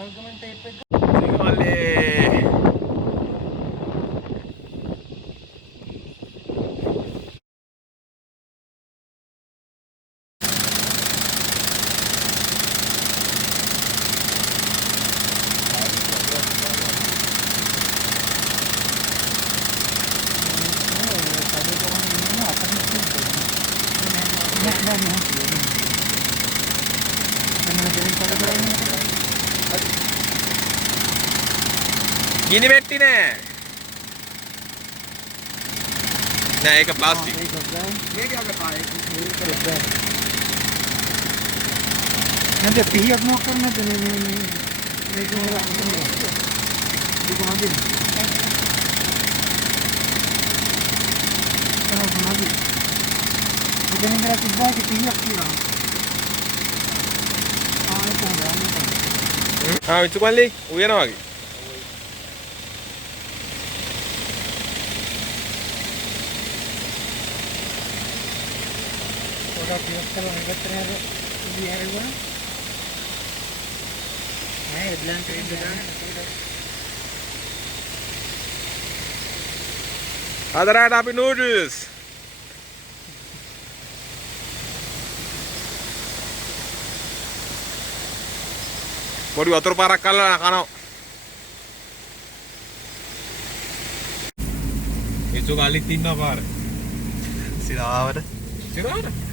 අමල්ගමෙන් tape එක සිංහලේ ගිනි පෙට්ටි නෑ. නෑ ඒක ප්ලාස්ටික්. මේක අග පායි නැද 30ක් මොකක් කරන්නද මේ මේක කොහොමද ඉතින් ඉඳලා තිබ්බා කි 30ක් කියලා විච්චු මල්ලි උයනවා වගේ. පොඩක් ඉවත් කරලා මෙතන හරි ඉදි හැරෙවන නෑ එඩ්ලන්ට් එක දාන්න අදරාට අපි නූඩල්ස් පොඩි වතුර පාරක් අල්ලලා කනවා. ඉස්සු ගාලිත් ඉන්නවා පාර. සිරාවට සිරාවට